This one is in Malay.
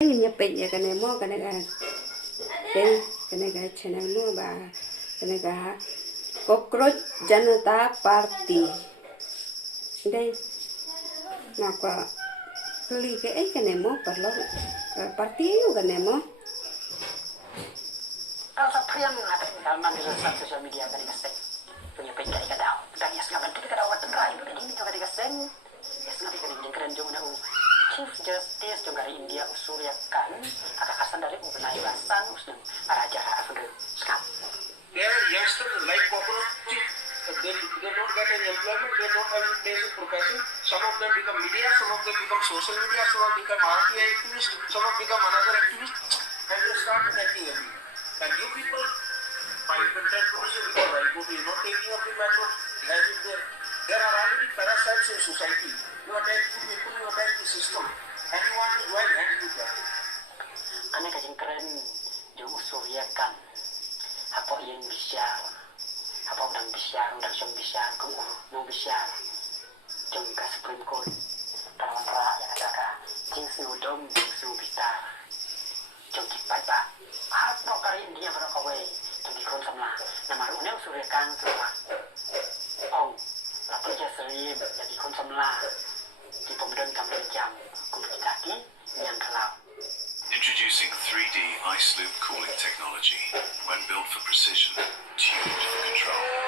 Nyepin ya cái này mua cái này đây cái này cái channel mua bà cái này cái cockroach Janata Party đây nào qua kali cái này mua perlu party cái này mua Rasa priang natin kalman di sa social media tadi kasing punya pika ikadaw. Dan yes nga bantu ikadaw at tengah itu begini to tadi kasing. Yes nga pika din keren jong na Chief Justice jong dari India Surya Khan akakasan dari ubnai basan usnang araja afge skam. There are youngsters like cockroaches. They don't get any employment. They don't have any basic profession. Some of them become media. Some of them become social media. Some of them become RTI activists. Some of them become another activist. And they start attacking everyone. And you people find content provision because IQB is not taking up the matter. As if there are already parasites in society. You attack the people, you attack the system. And you want to join hands with that. Ane kajing keren jong Surya Khan. Apa yang bisyar. Apa udang bisyar, udang syong bisyar, kung bisyar. Jong ka Supreme Court. Talawan rakyat kata jing sinudom, jing subitar. Jong kipai pak. Harap no kari India pada kawai. Jong ikon samla. Nama rune Surya Khan semua. Ong. Lapor aja serim. Jadi ikon samla. Di pemudan kampen jam. Kumpul kaki. Yang kelap. Introducing 3D ice loop cooling technology. When built for precision, tuned for control.